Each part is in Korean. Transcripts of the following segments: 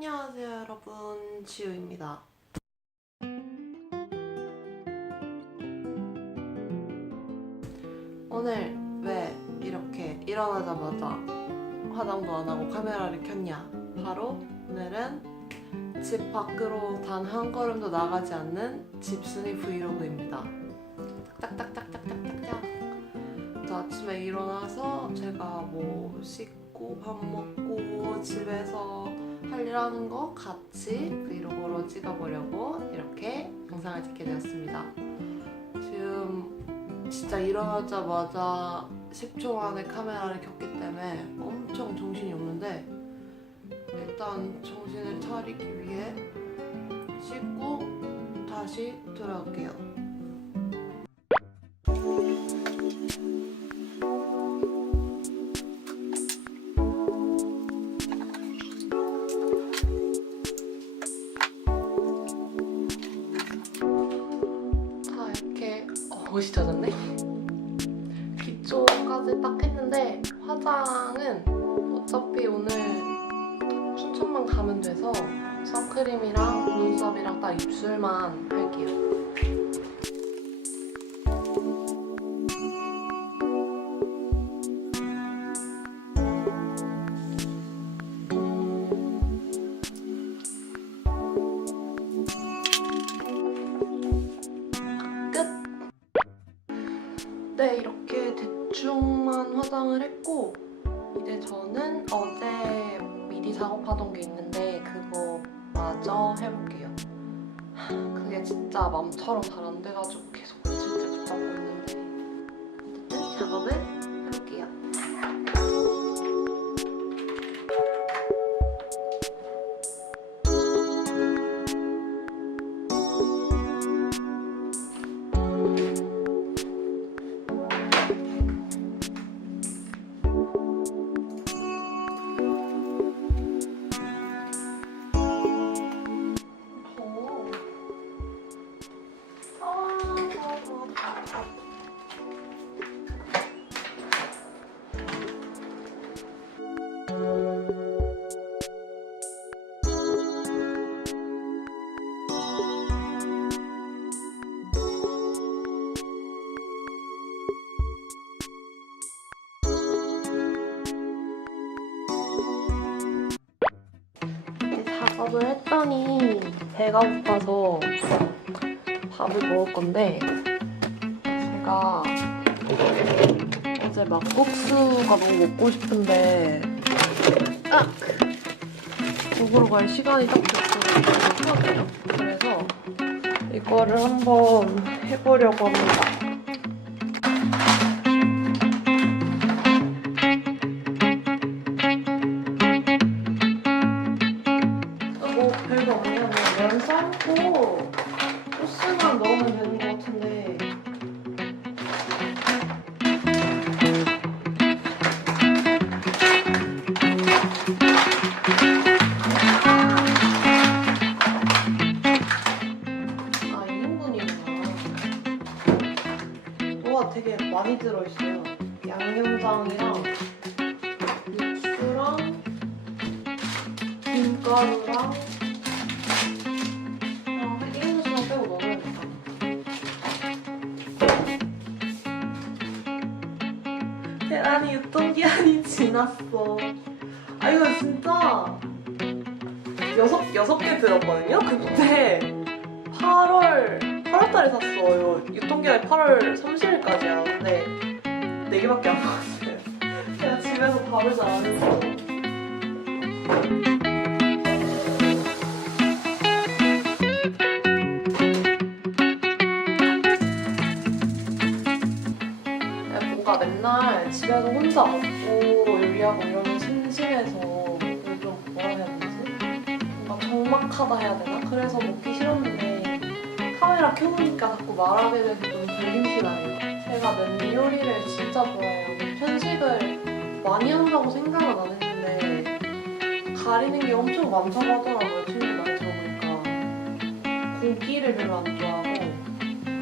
안녕하세요 여러분. 지우입니다. 오늘 왜 이렇게 일어나자마자 화장도 안 하고 카메라를 켰냐? 바로 오늘은 집 밖으로 단 한 걸음도 나가지 않는 집순이 브이로그입니다. 딱딱딱딱딱딱딱. 저 아침에 일어나서 제가 뭐 씻고 밥 먹고 집에서 하는 거 같이 브이로그로 찍어보려고 이렇게 영상을 찍게 되었습니다. 지금 진짜 일어나자마자 10초 만에 카메라를 켰기 때문에 엄청 정신이 없는데 일단 정신을 차리기 위해 씻고 다시 돌아올게요. 3천만 가면 돼서 선크림이랑 눈썹이랑 딱 입술만 할게요. 잘안 작업을 했더니 배가 고파서 밥을 먹을 건데 제가 어제 막국수가 너무 먹고 싶은데 아! 먹으러 갈 시간이 딱 됐거든요. 그래서 이거를 한번 해보려고 합니다. 넣으면 되는 것 같은데. 아, 2인분이구나. 뭐가 되게 많이 들어있어요. 양념장이랑 육수랑 김가루랑 기한이 지났어. 아 이거 진짜 여섯 여섯 개 들었거든요. 근데 8월 8월달에 샀어요. 유통기한이 8월 30일까지야. 근데 네 개밖에 안 먹었어요. 제가 집에서 밥을 잘안 해서. 뭔가 맨날 집에서 혼자 먹고 요리하고 이러면 심심해서 좀 뭐라 해야 되지? 뭔가 적막하다 해야 되나? 그래서 먹기 싫었는데 카메라 켜보니까 자꾸 말하게 돼서 좀 들림시나요. 제가 면 요리를 진짜 좋아해요. 편식을 많이 한다고 생각은 안 했는데 가리는 게 엄청 많다고 하더라고요. 친구 말 들어보니까 고기를 별로 안 좋아하고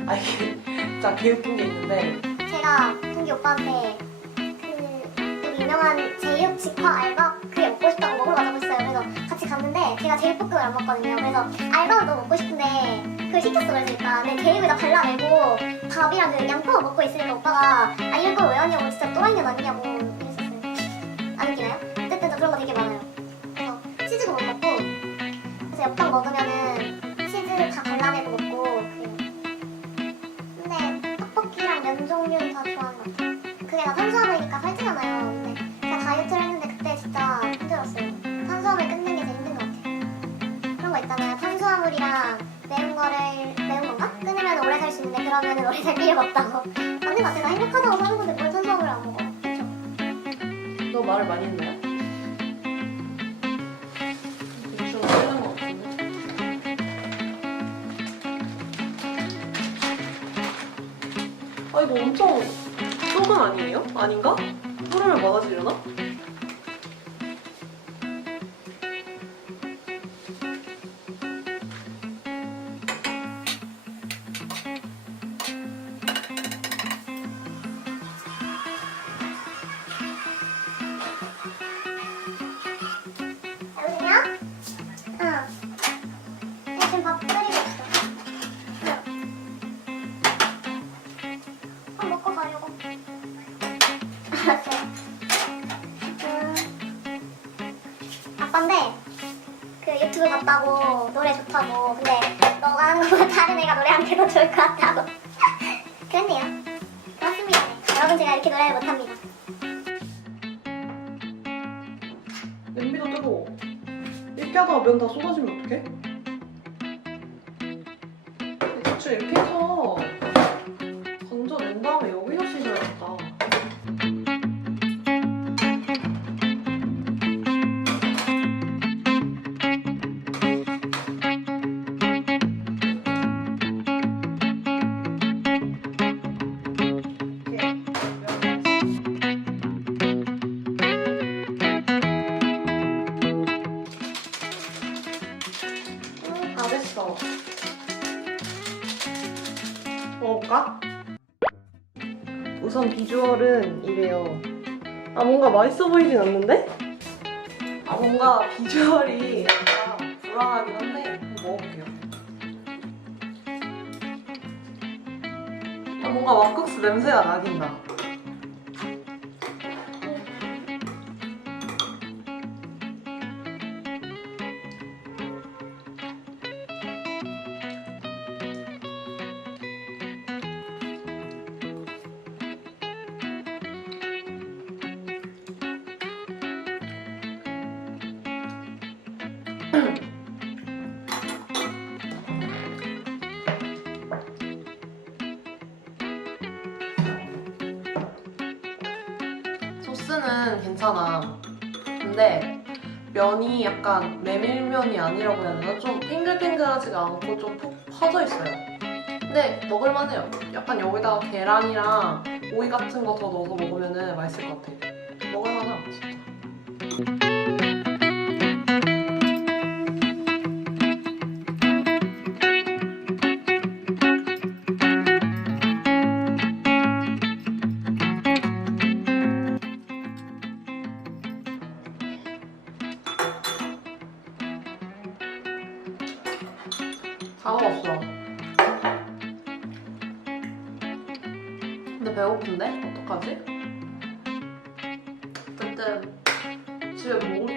아 이게 진짜 개웃긴 게 있는데 제가 동기 오빠한테 그 유명한 제육 직화 알밥 그게 먹고 싶다고 먹으러 가자고 했어요. 그래서 같이 갔는데 제가 제육볶음을 안 먹거든요. 그래서 알밥은 너무 먹고 싶은데 그걸 시켰어 그러니까 근데 계획을 다 발라내고 밥이랑 그 양파만 먹고 있으니까 오빠가 아 이럴 걸왜 왔냐고 진짜 또라이년 아니냐고 이랬었어요. 안 웃기나요? 어쨌든 저 그런 거 되게 많아요. 그래서 치즈도 못 먹고 그래서 엽떡 먹으면은 그러면 오래 살 필요가 없다고. 맞는 것 같아요. 나 행복하다고 사는 건데 뭘 탄수화물을 안 먹어? 너 말을 많이 했나요? 대충 틀린 것 같은데. 아 이거 엄청 좁은 아니에요? 아닌가? 흐름을 막아지려나? 그 유튜브 봤다고 노래 좋다고 근데 너가 하는 거보다 다른 애가 노래하는 게더 좋을 것 같다고 그랬네요. 고맙습니다. 여러분 제가 이렇게 노래를 못합니다. 냄비도 뜨거워. 이렇게 하다가 면 다 쏟아지면 어떡해? 대충 이렇게 해서 됐어. 먹어볼까? 우선 비주얼은 이래요. 아, 뭔가 맛있어 보이진 않는데? 아, 뭔가 비주얼이 약간 불안하긴 한데, 한번 먹어볼게요. 아, 뭔가 막국수 냄새가 나긴 나. 소스는 괜찮아. 근데 면이 약간 메밀면이 아니라고 해야 되나? 좀 탱글탱글하지가 않고 좀 푹 퍼져 있어요. 근데 먹을만해요. 약간 여기다가 계란이랑 오이 같은 거 더 넣어서 먹으면 맛있을 것 같아. 먹을만함, 진짜. 근데 배고픈데? 어떡하지? 어쨌든 집에 먹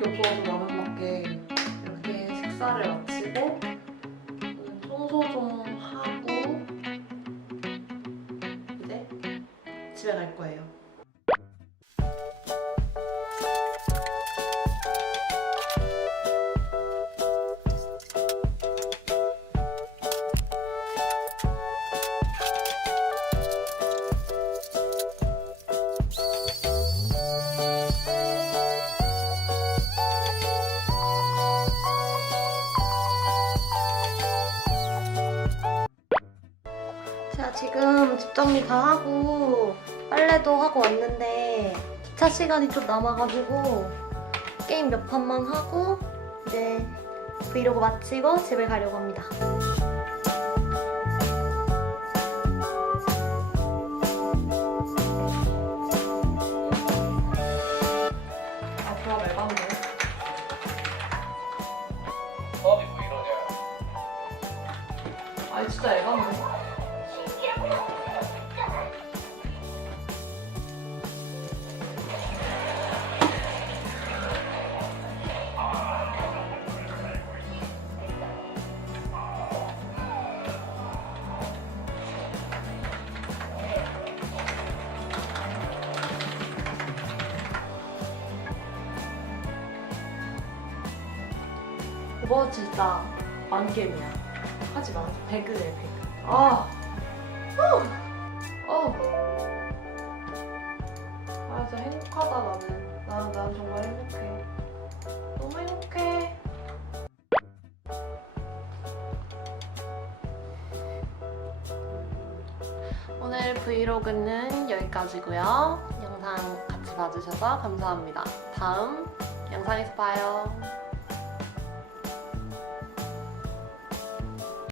하고 왔는데 기차 시간이 좀 남아가지고 게임 몇 판만 하고 이제 브이로그 마치고 집에 가려고 합니다. 아, 조합 앨범이네. 아, 진짜 앨범이네. 이거 진짜 만겜이야. 하지 마. 배그래 배그. 아. 어. 어. 아 진짜 행복하다 나는. 난, 난 정말 행복해. 너무 행복해. 오늘 브이로그는 여기까지고요. 영상 같이 봐주셔서 감사합니다. 다음 영상에서 봐요.